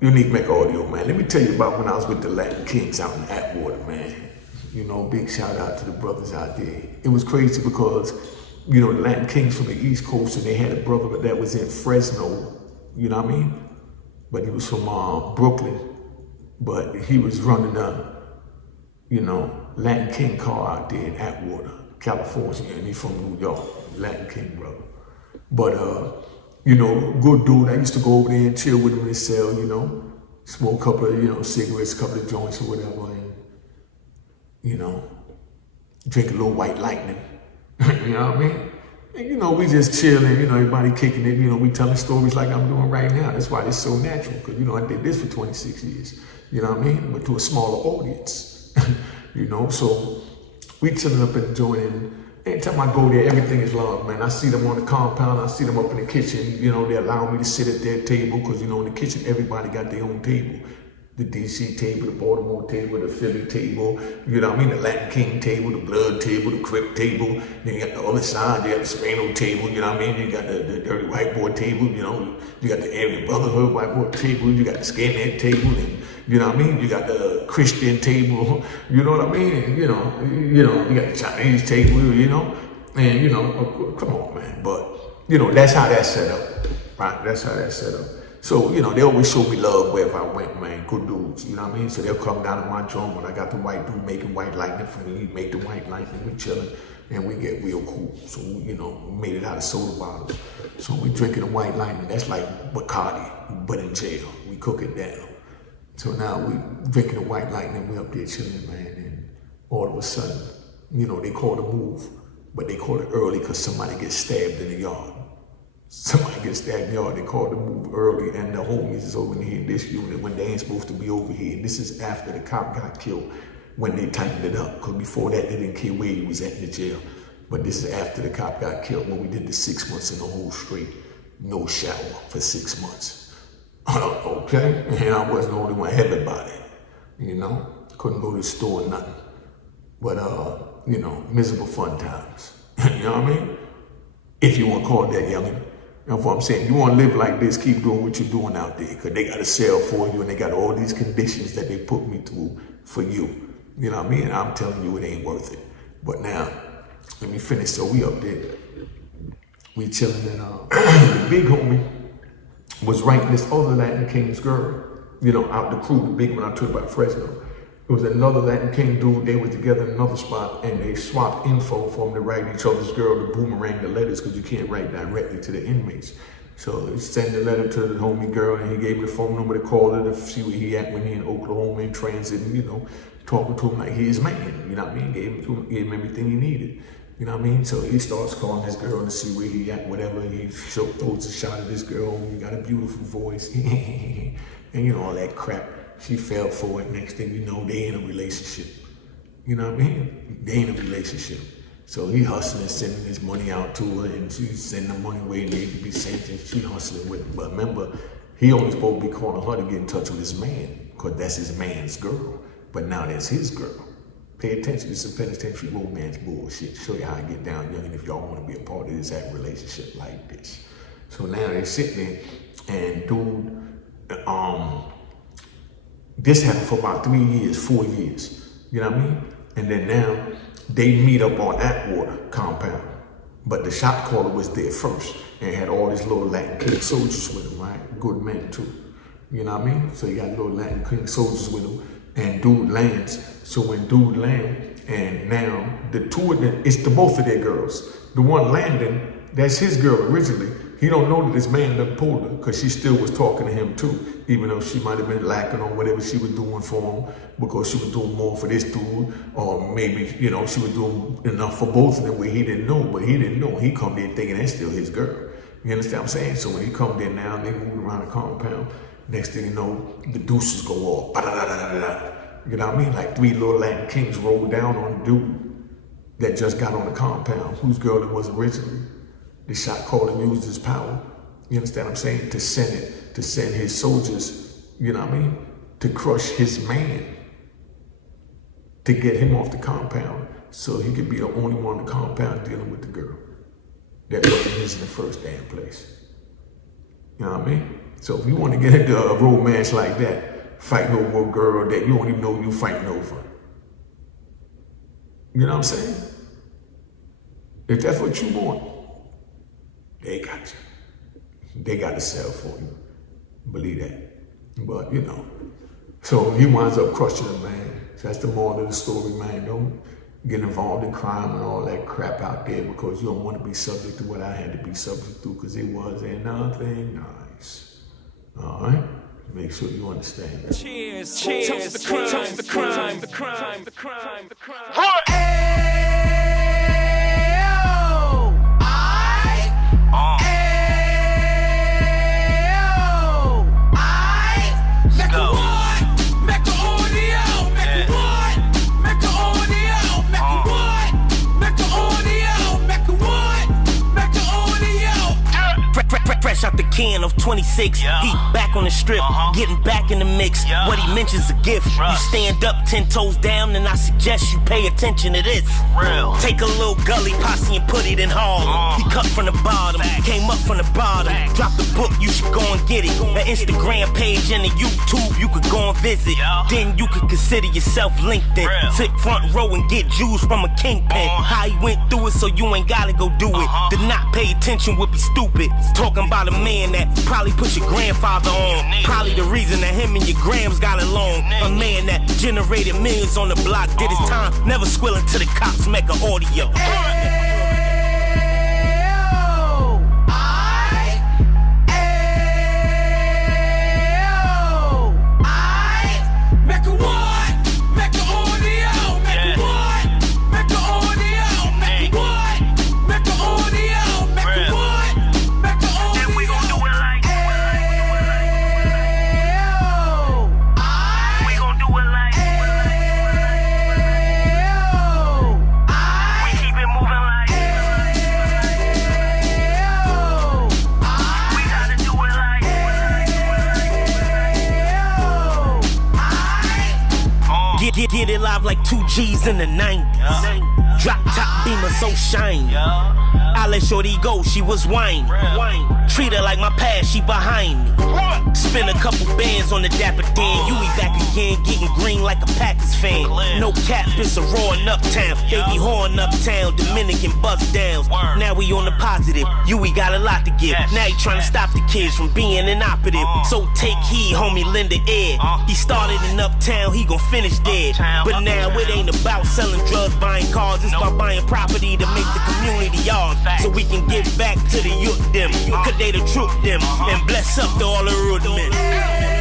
Unique Mecca Audio, man. Let me tell you about when I was with the Latin Kings out in Atwater, man. You know, big shout out to the brothers out there. It was crazy because, you know, the Latin Kings from the East Coast, and they had a brother that was in Fresno, you know what I mean? But he was from Brooklyn, but he was running a, you know, Latin King car out there in Atwater, California, and he's from New York, Latin King brother. But, you know, good dude. I used to go over there and chill with him in his cell, you know, smoke a couple of, you know, cigarettes, a couple of joints or whatever, and, you know, drink a little white lightning, you know what I mean? And, you know, we just chilling, you know, everybody kicking it, you know, we telling stories like I'm doing right now. That's why it's so natural, because, you know, I did this for 26 years, you know what I mean? But to a smaller audience, you know, so we chilling up and enjoying. Anytime I go there, everything is love, man. I see them on the compound, I see them up in the kitchen, you know, they allow me to sit at their table, because, you know, in the kitchen, everybody got their own table. The DC table, the Baltimore table, the Philly table, you know what I mean? The Latin King table, the Blood table, the Crip table. Then you got the other side, you got the Spano table, you know what I mean? You got the Dirty White Boy table, you know. You got the Area Brotherhood White Boy table, you got the Skinhead table, and you know what I mean? You got the Christian table, you know what I mean? You got the Chinese table, you know? And, you know, come on, man. But, you know, that's how that's set up, right? That's how that's set up. So, you know, they always show me love wherever I went, man. Good dudes, you know what I mean? So they'll come down to my joint when I got the white dude making white lightning for me. He make the white lightning, we chilling, and we get real cool. So, you know, we made it out of soda bottles. So we drinking the white lightning. That's like Bacardi, but in jail. We cook it down. So now we drinking the white lightning. We up there chilling, man. And all of a sudden, you know, they call the move, but they call it early because somebody gets stabbed in the yard. Somebody gets stabbed in the yard, they called the move early, and the homies is over here in this unit when they ain't supposed to be over here. And this is after the cop got killed, when they tightened it up, because before that, they didn't care where he was at in the jail. But this is after the cop got killed, when we did the 6 months in the whole straight, no shower for 6 months. Okay? And I wasn't the only one, everybody, you know? Couldn't go to the store, nothing. But, you know, miserable fun times. You know what I mean? If you want to call it that, youngin'. That's what I'm saying. You want to live like this, keep doing what you're doing out there, because they got to sell for you, and they got all these conditions that they put me through for you. You know what I mean? I'm telling you, it ain't worth it. But now, let me finish. So we up there. We chilling, and the big homie was writing this other Latin King's girl, you know, out the crew, the big one I told about Fresno. It was another Latin King dude. They were together in another spot, and they swapped info for them to write each other's girl to boomerang the letters, because you can't write directly to the inmates. So he sent the letter to the homie girl, and he gave her the phone number to call her to see where he at when he in Oklahoma in transit, and, you know, talking to him like he his man. You know what I mean? Gave him everything he needed. You know what I mean? So he starts calling this girl to see where he at, whatever. He throws a shot at this girl. You got a beautiful voice, and you know all that crap. She fell for it. Next thing you know, they in a relationship. You know what I mean? They in a relationship. So he hustling, sending his money out to her, and she's sending the money where it needs to be sent, and she hustling with him. But remember, he only supposed to be calling her to get in touch with his man, because that's his man's girl. But now that's his girl. Pay attention to some penitentiary romance bullshit. Show you how to get down young, and if y'all want to be a part of this relationship like this. So now they're sitting there, and dude, this happened for about 3 years, 4 years, you know what I mean? And then now, they meet up on Atwater compound. But the shot caller was there first, and had all these little Latin King soldiers with him, right? Good men too, you know what I mean? So you got little Latin King soldiers with him, and dude lands. So when dude lands, and now the two of them, it's the both of their girls. The one landing, that's his girl originally. He don't know that this man done pulled her, because she still was talking to him too, even though she might have been lacking on whatever she was doing for him, because she was doing more for this dude, or maybe, you know, she was doing enough for both of them where he didn't know, but he didn't know. He come there thinking that's still his girl. You understand what I'm saying? So when he come there now, they move around the compound. Next thing you know, the deuces go off. You know what I mean? Like 3 little Latin Kings roll down on the dude that just got on the compound, whose girl it was originally. The shot caller used his power, you understand what I'm saying, to send his soldiers, you know what I mean, to crush his man, to get him off the compound so he could be the only one on the compound dealing with the girl that wasn't his in the first damn place. You know what I mean? So if you want to get into a romance like that, fighting over a girl that you don't even know you fighting over. You know what I'm saying? If that's what you want, they got you. They got to sell for you. Believe that. But, you know. So he winds up crushing a man. That's the moral of the story, man. Don't get involved in crime and all that crap out there because you don't want to be subject to what I had to be subject to because it wasn't nothing nice. All right? Make sure you understand that. Cheers, cheers, toast the crime, toast the crime, the crime, the crime, the crime. Fresh out the can of 26, yeah. He back on the strip, getting back in the mix. Yeah. What he mentions a gift. You stand up 10 toes down, and I suggest you pay attention to this. Real. Take a little gully posse and put it in Harlem. He cut from the bottom, came up from the bottom. Drop the book, you should go and get it. The Instagram page and the YouTube, you could go and visit. Yeah. Then you could consider yourself LinkedIn. Real. Sit front row and get Jews from a kingpin. How he went through it, so you ain't gotta go do it. To not pay attention would be stupid. Talking about a man that probably put your grandfather on. Probably the reason that him and your grams got along. A man that generated millions on the block, did his time, never squilling to the cops, Mecca audio. Get it live like 2 G's in the 90s. Drop top beamer so shiny. I let shorty go, she was whining. Treat her like my past, she behind me. Spend a couple bands on the dapper Dan. You be back again, getting green like a Packers fan. No cap, it's a raw in uptown. They be horn uptown, Dominican bust downs. Now we on the positive, we got a lot to give. Now he trying to stop the kids from being inoperative. So take heed, homie, lend an ear. He started in uptown, he gon' finish dead. But now it ain't about selling drugs, buying cars. It's about buying property to make the community ours. So we can give back to the youth them. Cause they the truth them. And bless up to all the root men.